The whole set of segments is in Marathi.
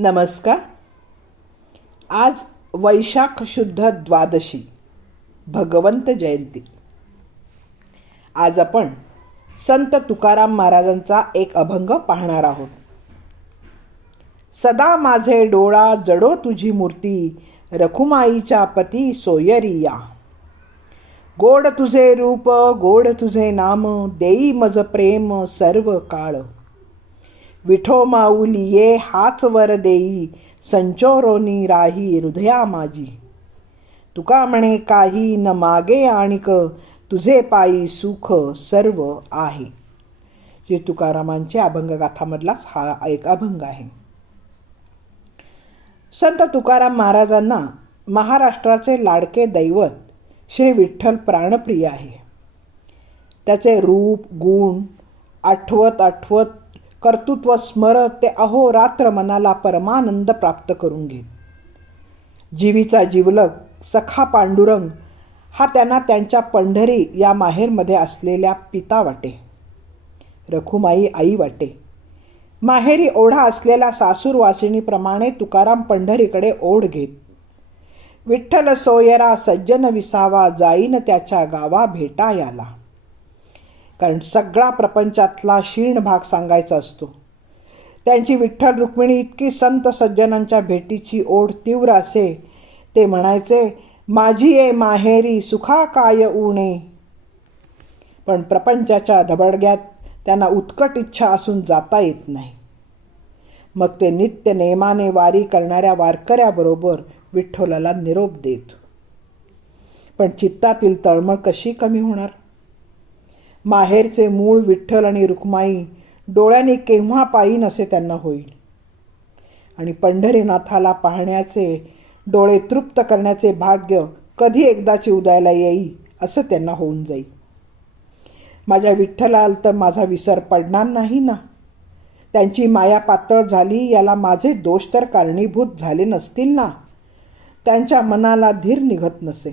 नमस्कार. आज वैशाख शुद्ध द्वादशी भगवंत जयंती. आज आपण संत तुकाराम महाराजांचा एक अभंग पाहणार आहोत. सदा माझे डोळा जडो तुझी मूर्ती रखुमाईच्या पती सोयरिया गोड तुझे रूप गोड तुझे नाम देई मज प्रेम सर्व काळ. विठो माऊली ये हाच वर देई संचोरोनी राही हृदया माझी. तुका म्हणे काही न मागे आणिक तुझे पायी सुख सर्व आहे. जे तुकारामांच्या अभंगगाथामधलाच हा एक अभंग आहे. संत तुकाराम महाराजांना महाराष्ट्राचे लाडके दैवत श्री विठ्ठल प्राणप्रिय आहे. त्याचे रूप गुण आठवत आठवत कर्तृत्व स्मरत ते अहोरात्र मनाला परमानंद प्राप्त करून घेत. जीवीचा जीवलग सखा पांडुरंग हा त्यांना त्यांच्या पंढरी या माहेरमध्ये असलेल्या पिता वाटे. रखुमाई आई वाटे. माहेरी ओढा असलेल्या सासूरवासिनीप्रमाणे तुकाराम पंढरीकडे ओढ घेत. विठ्ठल सोयरा सज्जन विसावा जाईन त्याच्या गावा भेटा याला कारण सगळा प्रपंचातला क्षीण भाग सांगायचा असतो. त्यांची विठ्ठल रुक्मिणी इतकी संत सज्जनांच्या भेटीची ओढ तीव्र असे. ते म्हणायचे माझी ए माहेरी सुखा काय उणे पण प्रपंचाच्या धबडग्यात त्यांना उत्कट इच्छा असून जाता येत नाही. मग ते नित्य नेमाने वारी करणाऱ्या वारकऱ्याबरोबर विठ्ठलाला निरोप देत. पण चित्तातील तळमळ कशी कमी होणार? माहेरचे मूळ विठ्ठल आणि रुक्माई डोळ्याने केव्हा पायीन असे त्यांना होईल. आणि पंढरीनाथाला पाहण्याचे डोळे तृप्त करण्याचे भाग्य कधी एकदाची उदयाला येई असं त्यांना होऊन जाईल माझ्या विठ्ठलाल तर माझा विसर पडणार नाही ना? त्यांची माया पातळ झाली याला माझे दोष तर कारणीभूत झाले नसतील ना? त्यांच्या मनाला धीर निघत नसे.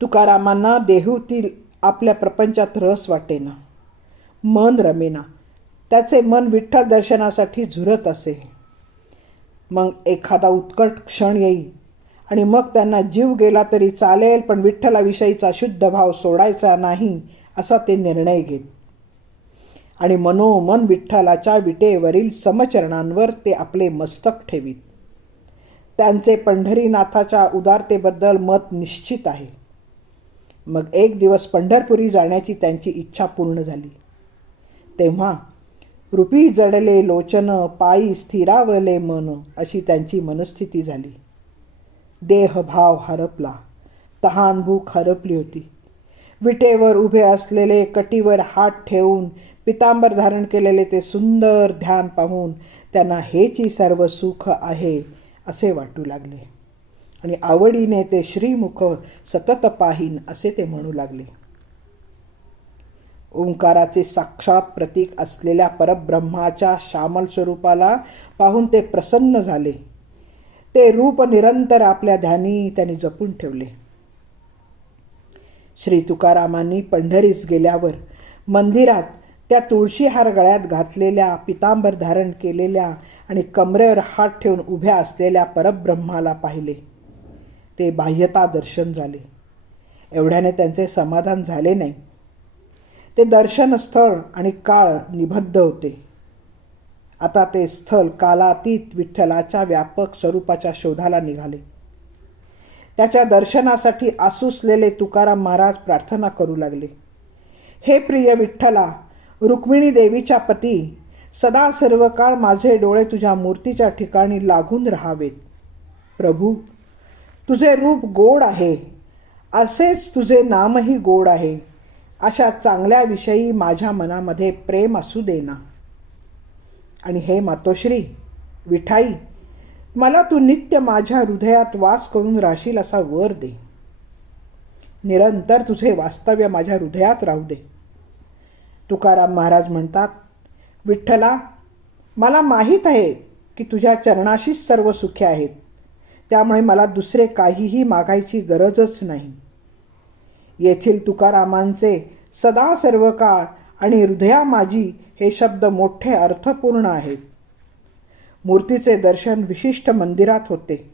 तुकारामांना देहूतील आपल्या प्रपंचात रस वाटेना. मन रमेना. त्याचे मन विठ्ठल दर्शनासाठी झुरत असे. मग एखादा उत्कट क्षण येईल आणि मग त्यांना जीव गेला तरी चालेल पण विठ्ठलाविषयीचा शुद्ध भाव सोडायचा नाही असा ते निर्णय घेत. आणि मनोमन विठ्ठलाच्या विटेवरील समचरणांवर ते आपले मस्तक ठेवीत. त्यांचे पंढरीनाथाच्या उदारतेबद्दल मत निश्चित आहे. मग एक दिवस पंढरपुरी जाण्याची त्यांची इच्छा पूर्ण झाली. तेव्हा रुपी जडले लोचन पायी स्थिरावले मन अशी त्यांची मनस्थिती झाली. देहभाव हरपला. तहान भूक हरपली होती. विटेवर उभे असलेले कटीवर हात ठेवून पितांबर धारण केलेले ते सुंदर ध्यान पाहून त्यांना हेची सर्व सुख आहे असे वाटू लागले. आणि आवडीने ते श्रीमुख सतत पाहीन असे ते म्हणू लागले. ओंकाराचे साक्षात प्रतीक असलेल्या परब्रह्माच्या श्यामल स्वरूपाला पाहून ते प्रसन्न झाले. ते रूप निरंतर आपल्या ध्यानी त्यांनी जपून ठेवले. श्री तुकारामांनी पंढरीस गेल्यावर मंदिरात त्या तुळशीहार गळ्यात घातलेल्या पितांबर धारण केलेल्या आणि कमरेवर हात ठेवून उभ्या असलेल्या परब्रह्माला पाहिले. ते बाह्यता दर्शन झाले. एवढ्याने त्यांचे समाधान झाले नाही. ते दर्शन स्थळ आणि काळ निबद्ध होते. आता ते स्थल कालातीत विठ्ठलाच्या व्यापक स्वरूपाच्या शोधाला निघाले. त्याच्या दर्शनासाठी आसुसलेले तुकाराम महाराज प्रार्थना करू लागले. हे प्रिय विठ्ठला रुक्मिणी देवीच्या पती सदा सर्व काळ माझे डोळे तुझ्या मूर्तीच्या ठिकाणी लागून राहावेत. प्रभू तुझे रूप गोड आहे. असेच तुझे नामही गोड आहे. अशा चांगल्याविषयी माझ्या मनामध्ये प्रेम असू दे ना आणि हे मातोश्री विठाई मला तू नित्य माझ्या हृदयात वास करून राशील असा वर दे. निरंतर तुझे वास्तव्य माझ्या हृदयात राहू दे. तुकाराम महाराज म्हणतात विठ्ठला मला माहीत आहे की तुझ्या चरणाशीच सर्व सुखे आहेत. त्यामुळे मला दुसरे काहीही मागायची गरजच नाही. येथील तुकारामांचे सदा सर्व काळ आणि हृदया माझी हे शब्द मोठे अर्थपूर्ण आहेत. मूर्तीचे दर्शन विशिष्ट मंदिरात होते.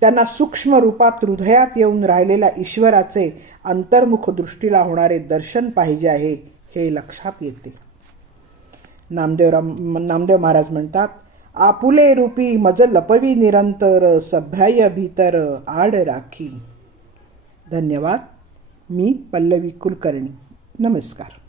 त्यांना सूक्ष्म रूपात हृदयात येऊन राहिलेल्या ईश्वराचे अंतर्मुख दृष्टीला होणारे दर्शन पाहिजे आहे हे लक्षात येते. नामदेवराम नामदेव महाराज म्हणतात आपुले रूपी मज लपवी निरंतर सभ्याय भीतर आड राखी. धन्यवाद. मी पल्लवी कुलकर्णी. नमस्कार.